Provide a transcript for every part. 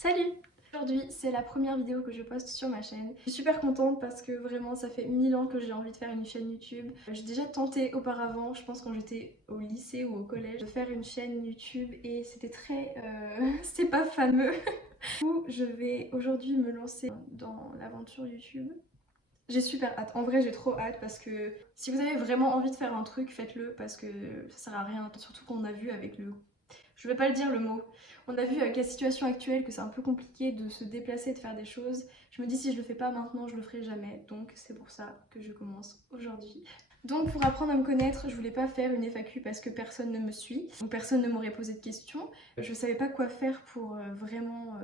Salut! Aujourd'hui c'est la première vidéo que je poste sur ma chaîne. Je suis super contente parce que vraiment ça fait 1000 ans que j'ai envie de faire une chaîne YouTube. J'ai déjà tenté auparavant, je pense quand j'étais au lycée ou au collège, de faire une chaîne YouTube et c'était très... c'était pas fameux. Du coup je vais aujourd'hui me lancer dans l'aventure YouTube. J'ai super hâte, en vrai j'ai trop hâte parce que si vous avez vraiment envie de faire un truc, faites-le parce que ça sert à rien, surtout qu'on a vu avec le... Je vais pas le dire le mot. On a vu avec la situation actuelle que c'est un peu compliqué de se déplacer, de faire des choses. Je me dis si je le fais pas maintenant, je le ferai jamais. Donc c'est pour ça que je commence aujourd'hui. Donc pour apprendre à me connaître, je voulais pas faire une FAQ parce que personne ne me suit. Donc personne ne m'aurait posé de questions. Je savais pas quoi faire pour vraiment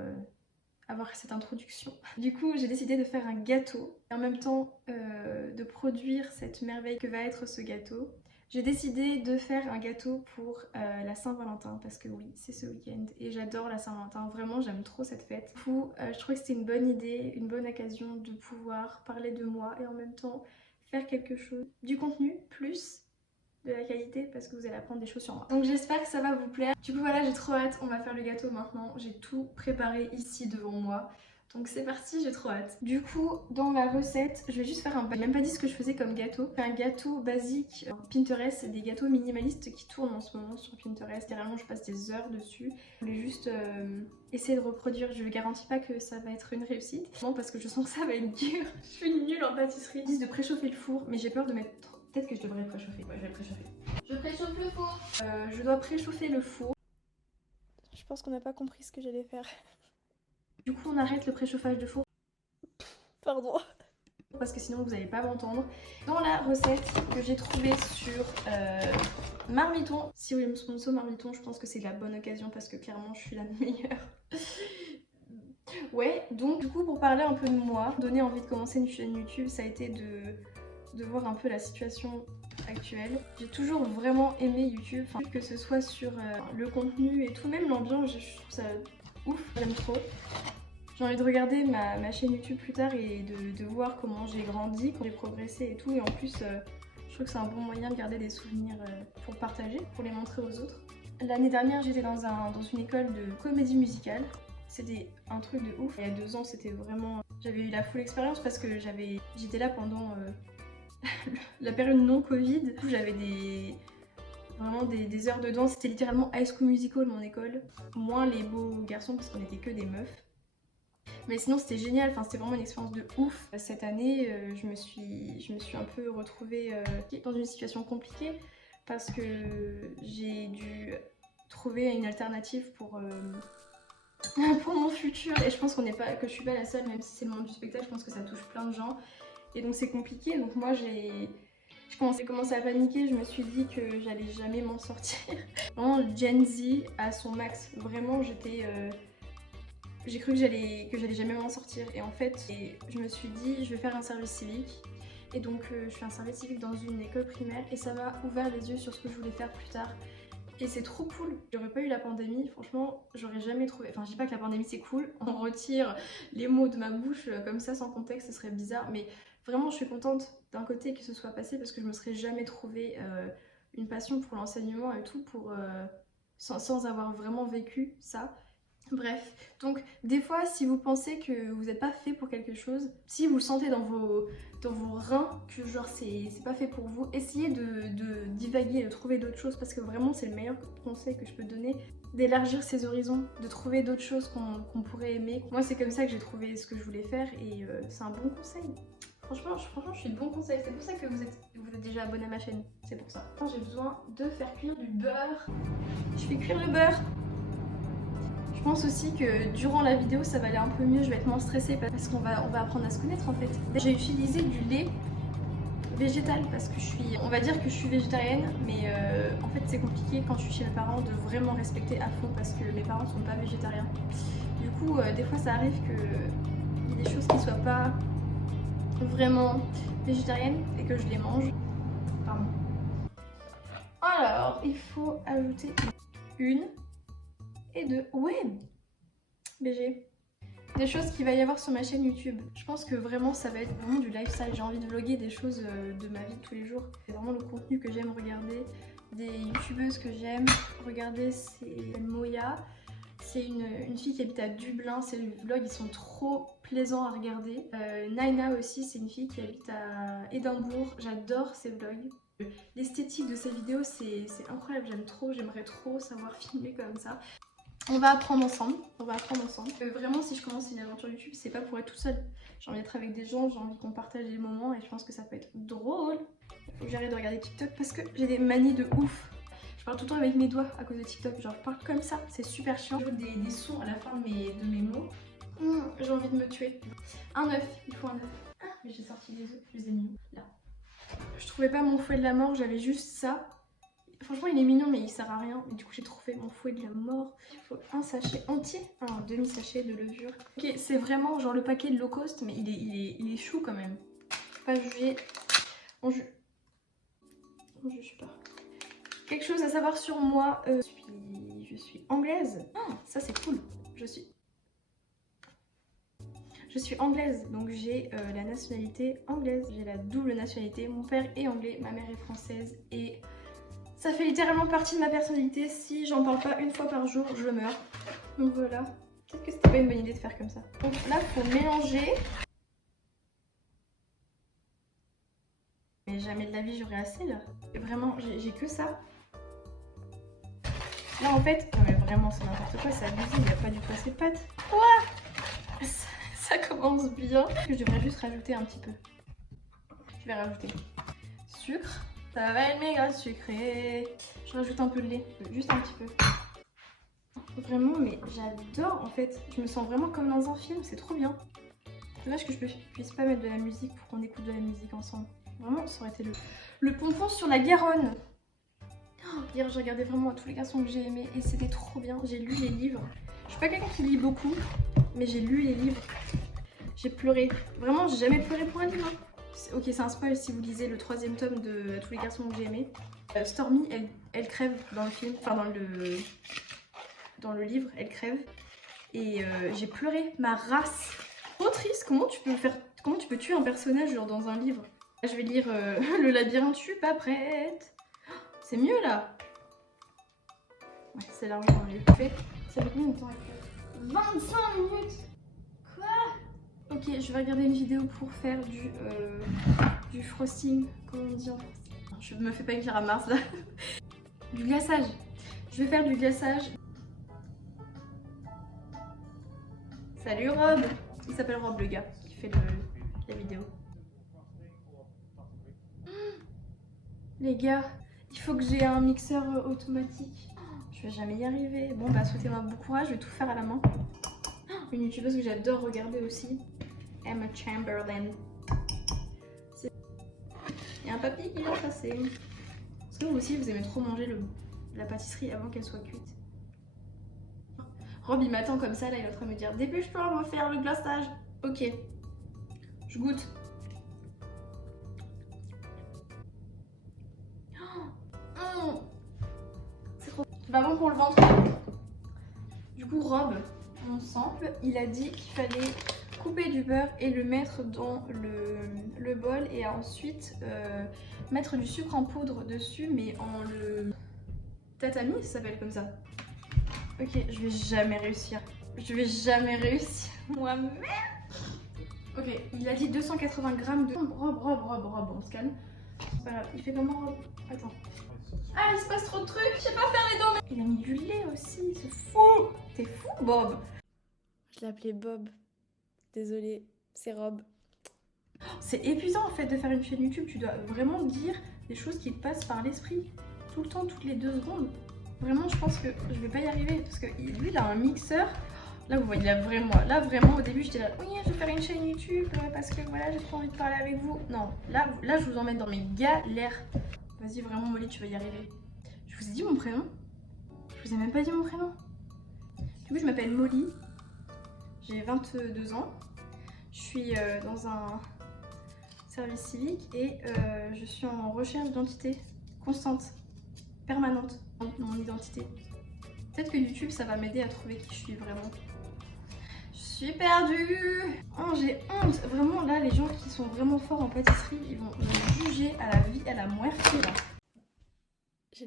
avoir cette introduction. Du coup j'ai décidé de faire un gâteau et en même temps de produire cette merveille que va être ce gâteau. J'ai décidé de faire un gâteau pour la Saint-Valentin parce que oui, c'est ce week-end et j'adore la Saint-Valentin, vraiment j'aime trop cette fête. Du coup, je trouvais que c'était une bonne idée, une bonne occasion de pouvoir parler de moi et en même temps faire quelque chose, du contenu plus de la qualité parce que vous allez apprendre des choses sur moi. Donc j'espère que ça va vous plaire. Du coup voilà, j'ai trop hâte, on va faire le gâteau maintenant. J'ai tout préparé ici devant moi. Donc c'est parti, j'ai trop hâte. Du coup, dans la recette, je vais juste faire un... J'ai même pas dit ce que je faisais comme gâteau. Un gâteau basique. Pinterest, c'est des gâteaux minimalistes qui tournent en ce moment sur Pinterest. Littéralement, je passe des heures dessus. Je voulais juste essayer de reproduire. Je ne garantis pas que ça va être une réussite. Non, parce que je sens que ça va être dur. Je suis nulle en pâtisserie. Ils disent de préchauffer le four, mais j'ai peur de mettre... Peut-être que je devrais préchauffer. Ouais, je vais le préchauffer. Je préchauffe le four. Je dois préchauffer le four. Je pense qu'on n'a pas compris ce que j'allais faire. Du coup, on arrête le préchauffage de four. Pardon. Parce que sinon vous n'allez pas m'entendre. Dans la recette que j'ai trouvée sur Marmiton, si vous voulez me sponsor Marmiton, je pense que c'est la bonne occasion parce que clairement je suis la meilleure. Ouais, donc du coup pour parler un peu de moi, donner envie de commencer une chaîne YouTube, ça a été de voir un peu la situation actuelle. J'ai toujours vraiment aimé YouTube, enfin, que ce soit sur le contenu et tout, même l'ambiance, je trouve ça ouf, j'aime trop. J'ai envie de regarder ma chaîne YouTube plus tard et de voir comment j'ai grandi, comment j'ai progressé et tout. Et en plus, je trouve que c'est un bon moyen de garder des souvenirs pour partager, pour les montrer aux autres. L'année dernière, j'étais dans une école de comédie musicale. C'était un truc de ouf. Il y a 2 ans, c'était vraiment... J'avais eu la full expérience parce que j'étais là pendant la période non-Covid. Du coup, j'avais vraiment des heures de danse. C'était littéralement High School Musical, mon école. Moins les beaux garçons parce qu'on était que des meufs. Mais sinon c'était génial, enfin, c'était vraiment une expérience de ouf. Cette année je me suis un peu retrouvée dans une situation compliquée parce que j'ai dû trouver une alternative pour mon futur et je pense que je suis pas la seule, même si c'est le monde du spectacle, je pense que ça touche plein de gens et donc c'est compliqué. Donc moi j'ai commencé à paniquer, je me suis dit que j'allais jamais m'en sortir. Vraiment Gen Z à son max, vraiment j'ai cru que j'allais jamais m'en sortir et en fait je me suis dit je vais faire un service civique et donc je fais un service civique dans une école primaire et ça m'a ouvert les yeux sur ce que je voulais faire plus tard et c'est trop cool. J'aurais pas eu la pandémie, franchement j'aurais jamais trouvé, enfin je dis pas que la pandémie c'est cool, on retire les mots de ma bouche comme ça sans contexte, ce serait bizarre, mais vraiment je suis contente d'un côté que ce soit passé parce que je me serais jamais trouvé une passion pour l'enseignement et tout sans avoir vraiment vécu ça. Bref, donc des fois si vous pensez que vous n'êtes pas fait pour quelque chose, si vous le sentez dans vos reins que genre c'est pas fait pour vous, essayez de divaguer, de trouver d'autres choses parce que vraiment c'est le meilleur conseil que je peux donner, d'élargir ses horizons, de trouver d'autres choses qu'on pourrait aimer. Moi c'est comme ça que j'ai trouvé ce que je voulais faire et c'est un bon conseil. Franchement, je suis de bons conseils, c'est pour ça que vous êtes déjà abonné à ma chaîne, c'est pour ça. J'ai besoin de faire cuire du beurre. Je fais cuire le beurre. Je pense aussi que durant la vidéo ça va aller un peu mieux, je vais être moins stressée parce qu'on va apprendre à se connaître en fait. J'ai utilisé du lait végétal parce que on va dire que je suis végétarienne, mais en fait c'est compliqué quand je suis chez mes parents de vraiment respecter à fond parce que mes parents sont pas végétariens. Du coup des fois ça arrive qu'il y ait des choses qui soient pas vraiment végétariennes et que je les mange. Pardon. Alors il faut ajouter une et 2. Ouais, BG. Des choses qu'il va y avoir sur ma chaîne YouTube. Je pense que vraiment ça va être vraiment du lifestyle. J'ai envie de vlogger des choses de ma vie de tous les jours. C'est vraiment le contenu que j'aime regarder. Des youtubeuses que j'aime regarder, c'est Moya. C'est une fille qui habite à Dublin, ses vlogs ils sont trop plaisants à regarder. Naina aussi, c'est une fille qui habite à Édimbourg, j'adore ses vlogs. L'esthétique de ses vidéos c'est incroyable, j'aime trop, j'aimerais trop savoir filmer comme ça. On va apprendre ensemble, vraiment si je commence une aventure YouTube, c'est pas pour être toute seule. J'ai envie d'être avec des gens, j'ai envie qu'on partage des moments et je pense que ça peut être drôle. Il faut que j'arrête de regarder TikTok parce que j'ai des manies de ouf. Je parle tout le temps avec mes doigts à cause de TikTok, genre je parle comme ça, c'est super chiant. Je veux des sons à la fin de mes mots. J'ai envie de me tuer. Un œuf, il faut un œuf. Ah, mais j'ai sorti les œufs, je les ai mis où? Là. Je trouvais pas mon fouet de la mort, j'avais juste ça. Franchement il est mignon mais il sert à rien. Du coup j'ai trouvé mon fouet de la mort. Il faut un sachet entier, un demi-sachet de levure. Ok, c'est vraiment genre le paquet de low cost mais il est chou quand même. Faut pas juger. On juge pas. Quelque chose à savoir sur moi, je suis anglaise. Oh, ça c'est cool. Je suis anglaise, donc j'ai la nationalité anglaise. J'ai la double nationalité. Mon père est anglais, ma mère est française et ça fait littéralement partie de ma personnalité. Si j'en parle pas une fois par jour, je meurs. Donc voilà. Peut-être que c'était pas une bonne idée de faire comme ça. Donc là, faut mélanger. Mais jamais de la vie j'aurai assez là. Et vraiment, j'ai que ça. Là en fait, non mais vraiment c'est n'importe quoi, c'est abusé, il n'y a pas du tout assez de pâtes. Quoi ça commence bien. Je devrais juste rajouter un petit peu. Je vais rajouter sucre. Ça va être méga sucré. Je rajoute un peu de lait, juste un petit peu. Vraiment, mais j'adore en fait. Je me sens vraiment comme dans un film, c'est trop bien. Dommage que je puisse pas mettre de la musique pour qu'on écoute de la musique ensemble. Vraiment, ça aurait été le pompon sur la Garonne. Hier, je regardais vraiment tous les garçons que j'ai aimés et c'était trop bien. J'ai lu les livres. Je suis pas quelqu'un qui lit beaucoup, mais j'ai lu les livres. J'ai pleuré. Vraiment, j'ai jamais pleuré pour un livre. Ok, c'est un spoil si vous lisez le 3e tome de tous les garçons que j'ai aimés. Stormy, elle crève dans le film, enfin dans le livre, elle crève. Et j'ai pleuré. Ma race. Trop triste. Comment tu peux tuer un personnage genre dans un livre? Je vais lire Le labyrinthe, je suis pas prête. C'est mieux là. Ouais, c'est largement mieux. Ça fait combien de temps elle fait 25 minutes. Quoi? Ok, je vais regarder une vidéo pour faire du frosting. Comment on dit en français? Je me fais pas écrire à Mars là. Du glaçage. Je vais faire du glaçage. Salut Rob. Il s'appelle Rob le gars qui fait la vidéo. Les gars, il faut que j'ai un mixeur automatique. Je vais jamais y arriver. Bon bah souhaitez-moi bon courage, je vais tout faire à la main. Une youtubeuse que j'adore regarder aussi, Emma Chamberlain. Il y a un papy qui vient passer. Est-ce que vous aussi vous aimez trop manger la pâtisserie avant qu'elle soit cuite? Rob il m'attend comme ça, là il est en train de me dire dépêche-toi, on va faire le glaçage. Ok, je goûte. C'est trop pas bon pour le ventre. Du coup Rob, mon sample, il a dit qu'il fallait couper du beurre et le mettre dans le bol et ensuite mettre du sucre en poudre dessus mais en le tatami, ça s'appelle comme ça. Ok, je vais jamais réussir. Je vais jamais réussir moi-même. Ok, il a dit 280 grammes de... Rob, on se calme. Voilà, il fait comment Rob? Attends. Ah, il se passe trop de trucs, je sais pas faire les dents. Il a mis du lait aussi, c'est fou. T'es fou Bob. Je l'ai appelé Bob. Désolée, c'est Rob. C'est épuisant en fait de faire une chaîne YouTube, tu dois vraiment dire des choses qui te passent par l'esprit. Tout le temps, toutes les 2 secondes. Vraiment, je pense que je vais pas y arriver parce que lui, il a un mixeur. Là, vous voyez, là vraiment, au début, j'étais là, oui, je vais faire une chaîne YouTube parce que voilà, j'ai trop envie de parler avec vous. Non, là, je vous emmène dans mes galères. Vas-y, vraiment, Molly, tu vas y arriver. Je vous ai dit mon prénom? Je vous ai même pas dit mon prénom. Du coup, je m'appelle Molly. J'ai 22 ans. Je suis dans un service civique et je suis en recherche d'identité constante, permanente, dans mon identité. Peut-être que YouTube, ça va m'aider à trouver qui je suis vraiment. Je suis perdue. Oh, j'ai honte. Vraiment, là, les gens qui sont vraiment forts en pâtisserie, ils vont me juger à la vie, à la muerte, là. J'ai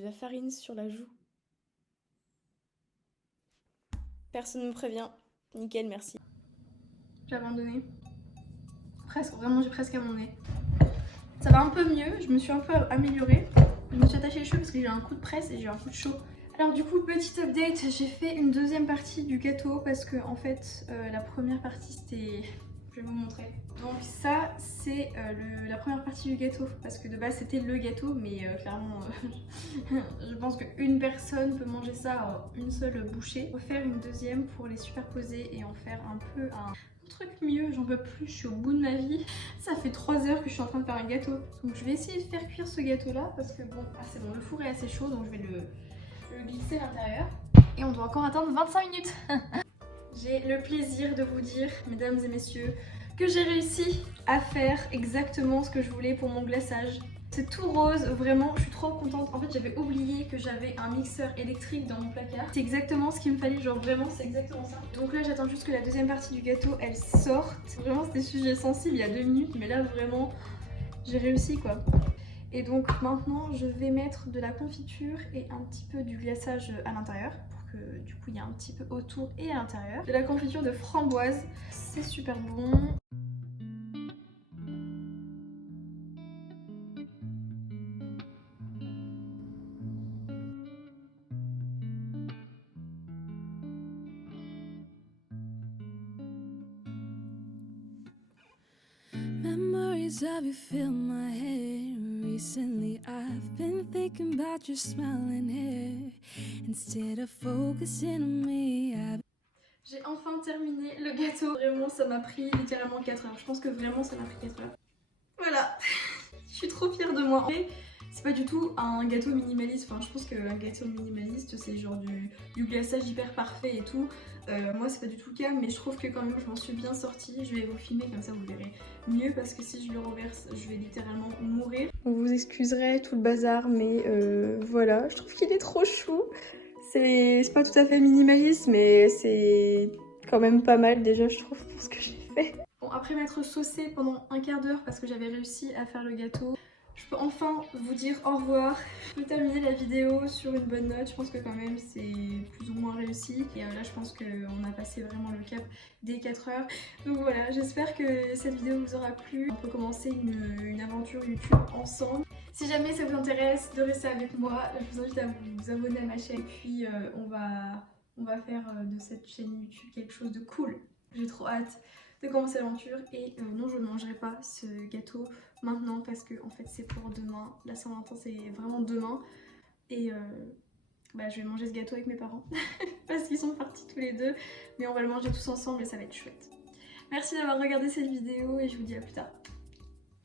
de la farine sur la joue. Personne ne me prévient. Nickel, merci. J'ai abandonné. Presque, vraiment j'ai presque abandonné. Ça va un peu mieux, je me suis un peu améliorée. Je me suis attachée les cheveux parce que j'ai eu un coup de presse et j'ai eu un coup de chaud. Alors du coup, petit update, j'ai fait une deuxième partie du gâteau parce que en fait la première partie c'était... Je vais vous montrer. Donc ça c'est la première partie du gâteau parce que de base c'était le gâteau mais clairement je pense qu'une personne peut manger ça en une seule bouchée. On va faire une deuxième pour les superposer et en faire un peu un truc mieux. J'en peux plus, je suis au bout de ma vie. Ça fait 3 heures que je suis en train de faire un gâteau. Donc je vais essayer de faire cuire ce gâteau là parce que bon, c'est bon, le four est assez chaud donc je vais le glisser à l'intérieur. Et on doit encore attendre 25 minutes. J'ai le plaisir de vous dire, mesdames et messieurs, que j'ai réussi à faire exactement ce que je voulais pour mon glaçage. C'est tout rose, vraiment, je suis trop contente. En fait, j'avais oublié que j'avais un mixeur électrique dans mon placard. C'est exactement ce qu'il me fallait, genre vraiment, c'est exactement ça. Donc là, j'attends juste que la deuxième partie du gâteau, elle sorte. Vraiment, c'était sujet sensible il y a 2 minutes, mais là, vraiment, j'ai réussi, quoi. Et donc maintenant, je vais mettre de la confiture et un petit peu du glaçage à l'intérieur. Que du coup il y a un petit peu autour et à l'intérieur. De la confiture de framboise, c'est super bon. Memories of you fill my head. Recently I've been thinking about your smiling hair. Instead of focusing on me, J'ai enfin terminé le gâteau. Vraiment, ça m'a pris littéralement 4 heures. Je pense que vraiment ça m'a pris 4 heures. Voilà. Je suis trop fière de moi. C'est pas du tout un gâteau minimaliste. Enfin, je pense qu'un gâteau minimaliste, c'est genre du glaçage hyper parfait et tout. Moi, c'est pas du tout le cas, mais je trouve que quand même, je m'en suis bien sortie. Je vais vous filmer comme ça, vous verrez mieux parce que si je le renverse, je vais littéralement mourir. On vous excuserait tout le bazar, mais voilà, je trouve qu'il est trop chou. C'est pas tout à fait minimaliste, mais c'est quand même pas mal déjà, je trouve, pour ce que j'ai fait. Bon, après m'être saucée pendant un quart d'heure parce que j'avais réussi à faire le gâteau, je peux enfin vous dire au revoir. Je peux terminer la vidéo sur une bonne note. Je pense que quand même c'est plus ou moins réussi. Et là je pense qu'on a passé vraiment le cap des 4 heures. Donc voilà, j'espère que cette vidéo vous aura plu. On peut commencer une aventure YouTube ensemble. Si jamais ça vous intéresse de rester avec moi, je vous invite à vous abonner à ma chaîne. Et puis on va faire de cette chaîne YouTube quelque chose de cool. J'ai trop hâte de commencer l'aventure et non, je ne mangerai pas ce gâteau maintenant parce que en fait c'est pour demain. La Saint-Valentin c'est vraiment demain et je vais manger ce gâteau avec mes parents parce qu'ils sont partis tous les deux, mais on va le manger tous ensemble et ça va être chouette. Merci d'avoir regardé cette vidéo et je vous dis à plus tard.